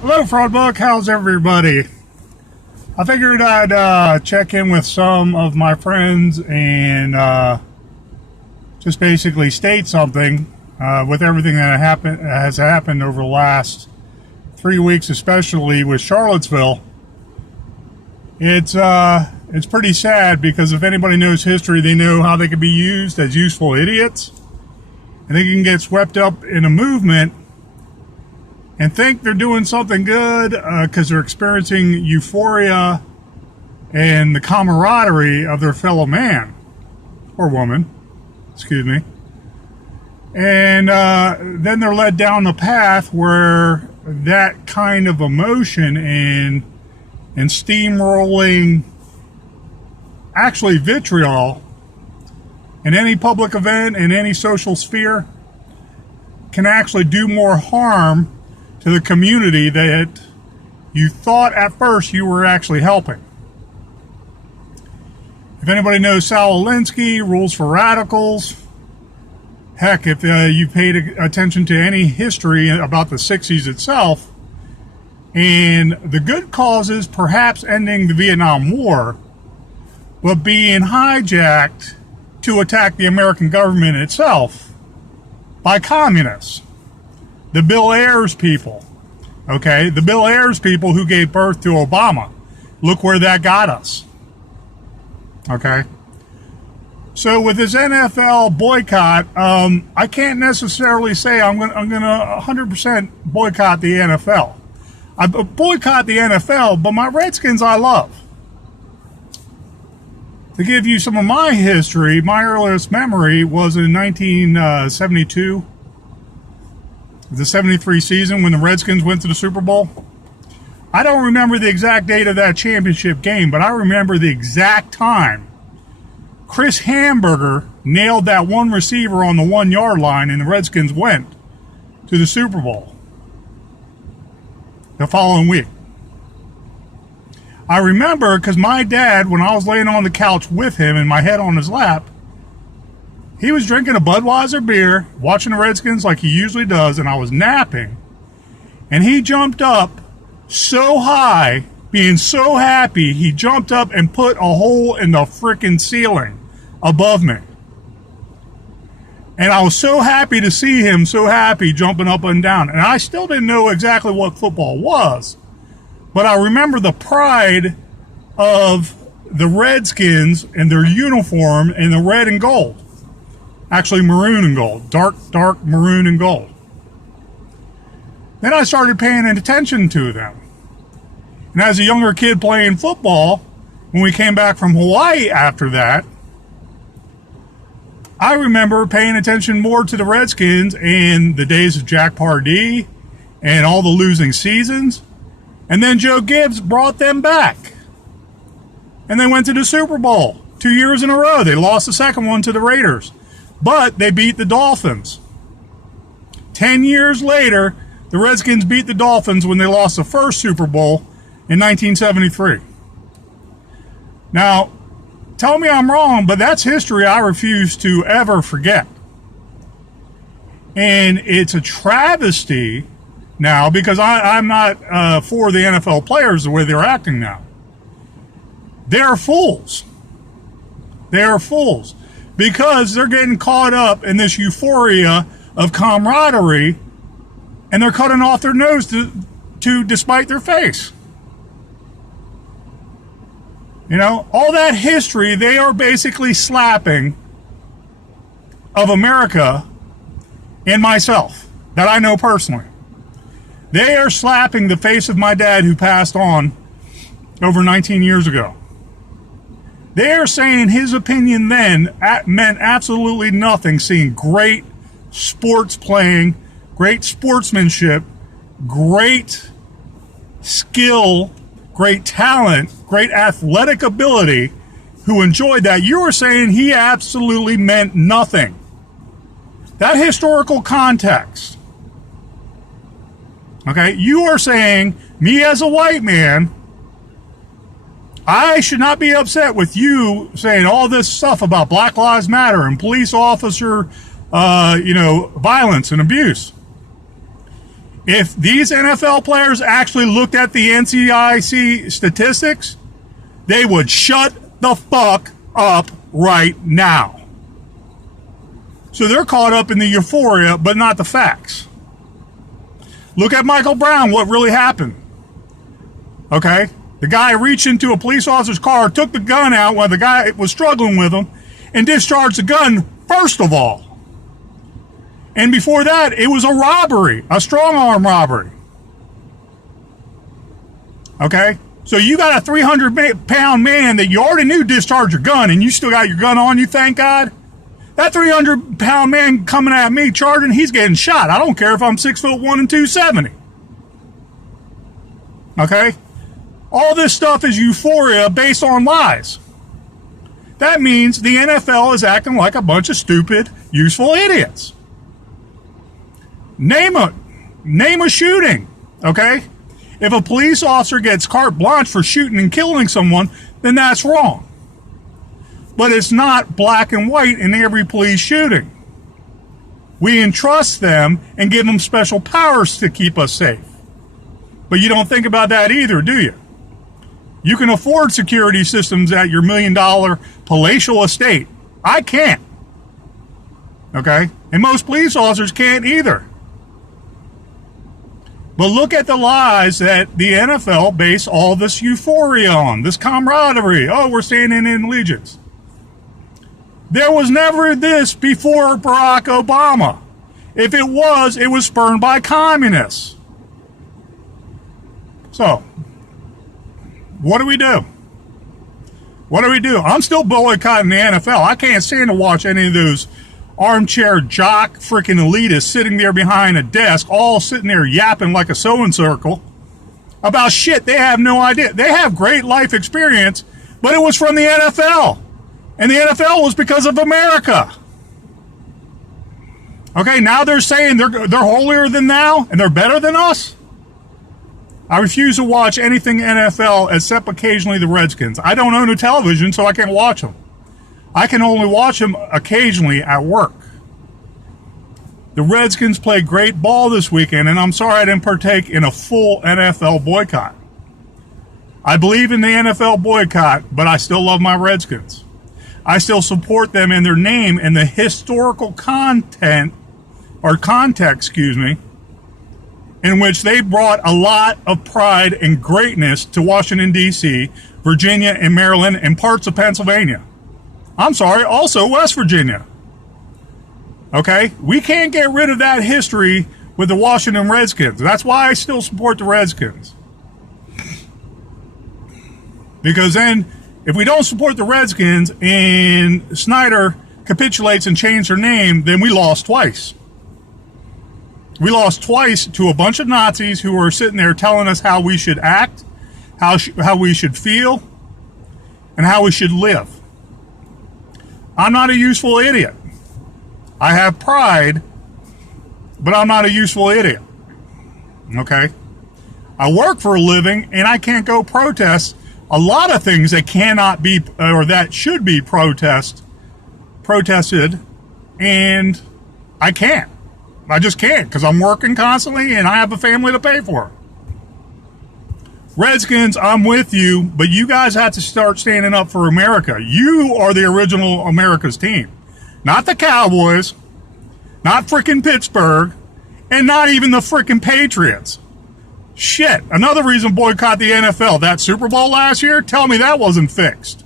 Hello, Fraudbook. How's everybody? I figured I'd check in with some of my friends and just basically state something with everything that has happened over the last 3 weeks, especially with Charlottesville. It's pretty sad because if anybody knows history, they know how they can be used as useful idiots, and they can get swept up in a movement and think they're doing something good because they're experiencing euphoria and the camaraderie of their fellow man or woman, excuse me. And then they're led down the path where that kind of emotion and steamrolling, actually vitriol, in any public event, in any social sphere, can actually do more harm to the community that you thought at first you were actually helping. If anybody knows Sal Alinsky, Rules for Radicals, heck, if you paid attention to any history about the 60s itself, and the good causes perhaps ending the Vietnam War, but being hijacked to attack the American government itself by communists. The Bill Ayers people, okay? The Bill Ayers people who gave birth to Obama. Look where that got us, okay? So with this NFL boycott, I can't necessarily say I'm gonna 100% boycott the NFL. I boycott the NFL, but my Redskins I love. To give you some of my history, my earliest memory was in 1972. The 73 season when the Redskins went to the Super Bowl. I don't remember the exact date of that championship game, but I remember the exact time Chris Hamburger nailed that one receiver on the 1 yard line and the Redskins went to the Super Bowl the following week. I remember because my dad, when I was laying on the couch with him and my head on his lap, he was drinking a Budweiser beer, watching the Redskins like he usually does, and I was napping. And he jumped up so high, being so happy, he jumped up and put a hole in the frickin' ceiling above me. And I was so happy to see him so happy jumping up and down. And I still didn't know exactly what football was. But I remember the pride of the Redskins and their uniform in the red and gold. Actually, maroon and gold. Dark maroon and gold. Then I started paying attention to them. And as a younger kid playing football, when we came back from Hawaii after that, I remember paying attention more to the Redskins in the days of Jack Pardee and all the losing seasons. And then Joe Gibbs brought them back. And they went to the Super Bowl 2 years in a row. They lost the second one to the Raiders. But they beat the Dolphins. 10 years later, the Redskins beat the Dolphins when they lost the first Super Bowl in 1973. Now, tell me I'm wrong, but that's history I refuse to ever forget. And it's a travesty now because I'm not for the NFL players the way they're acting now. They're fools. They're fools. Because they're getting caught up in this euphoria of camaraderie, and they're cutting off their nose to despite their face. You know, all that history they are basically slapping of America and myself that I know personally. They are slapping the face of my dad who passed on over 19 years ago. They are saying his opinion then meant absolutely nothing, seeing great sports playing, great sportsmanship, great skill, great talent, great athletic ability, who enjoyed that. You were saying he absolutely meant nothing. That historical context. Okay, you are saying, me as a white man, I should not be upset with you saying all this stuff about Black Lives Matter and police officer, violence and abuse. If these NFL players actually looked at the NCIC statistics, they would shut the fuck up right now. So they're caught up in the euphoria, but not the facts. Look at Michael Brown, what really happened. Okay? The guy reached into a police officer's car, took the gun out while the guy was struggling with him, and discharged the gun first of all. And before that, it was a robbery, a strong arm robbery. Okay? So you got a 300-pound man that you already knew discharged your gun, and you still got your gun on you, thank God? That 300-pound man coming at me charging, he's getting shot. I don't care if I'm 6'1" and 270. Okay? All this stuff is euphoria based on lies. That means the NFL is acting like a bunch of stupid, useful idiots. Name a shooting, okay? If a police officer gets carte blanche for shooting and killing someone, then that's wrong. But it's not black and white in every police shooting. We entrust them and give them special powers to keep us safe. But you don't think about that either, do you? You can afford security systems at your $1 million palatial estate. I can't. Okay? And most police officers can't either. But look at the lies that the NFL base all this euphoria on, this camaraderie. Oh, we're standing in allegiance. There was never this before Barack Obama. If it was spurned by communists. So, what do we do? What do we do? I'm still boycotting the NFL. I can't stand to watch any of those armchair jock freaking elitists sitting there behind a desk, all sitting there yapping like a sewing circle about shit they have no idea. They have great life experience, but it was from the NFL. And the NFL was because of America. Okay, now they're saying they're holier than thou and they're better than us? I refuse to watch anything NFL except occasionally the Redskins. I don't own a television, so I can't watch them. I can only watch them occasionally at work. The Redskins played great ball this weekend, and I'm sorry I didn't partake in a full NFL boycott. I believe in the NFL boycott, but I still love my Redskins. I still support them in their name and the historical context, in which they brought a lot of pride and greatness to Washington, D.C., Virginia, and Maryland, and parts of Pennsylvania. I'm sorry, also West Virginia. Okay? We can't get rid of that history with the Washington Redskins. That's why I still support the Redskins. Because then, if we don't support the Redskins and Snyder capitulates and changes their name, then we lost twice. We lost twice to a bunch of Nazis who were sitting there telling us how we should act, how we should feel, and how we should live. I'm not a useful idiot. I have pride, but I'm not a useful idiot. Okay? I work for a living, and I can't go protest a lot of things that cannot be, or that should be protested, and I can't. I just can't, because I'm working constantly, and I have a family to pay for. Redskins, I'm with you, but you guys have to start standing up for America. You are the original America's team. Not the Cowboys, not frickin' Pittsburgh, and not even the frickin' Patriots. Shit, another reason boycott the NFL. That Super Bowl last year, tell me that wasn't fixed.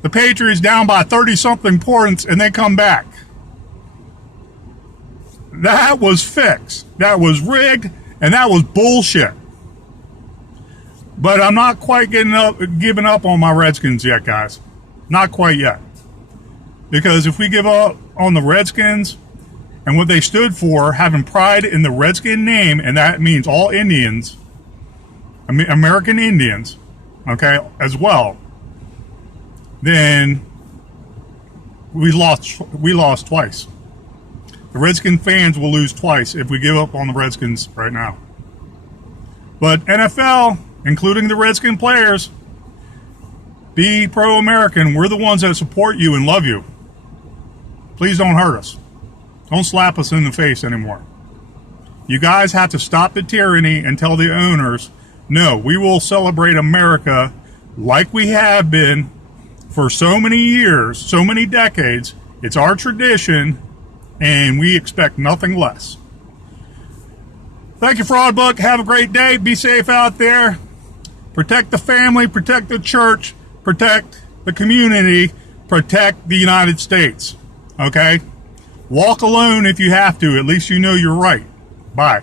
The Patriots down by 30-something points, and they come back. That was fixed. That was rigged, and that was bullshit. But I'm not quite giving up on my Redskins yet, guys. Not quite yet. Because if we give up on the Redskins and what they stood for, having pride in the Redskin name, and that means all Indians, American Indians, okay, as well, then we lost twice. The Redskin fans will lose twice if we give up on the Redskins right now. But NFL, including the Redskin players, be pro-American. We're the ones that support you and love you. Please don't hurt us. Don't slap us in the face anymore. You guys have to stop the tyranny and tell the owners, no, we will celebrate America like we have been for so many years, so many decades. It's our tradition, and we expect nothing less. Thank you, Fraud Book. Have a great day. Be safe out there. Protect the family, protect the church, protect the community, protect the United States. Okay? Walk alone if you have to. At least you know you're right. Bye.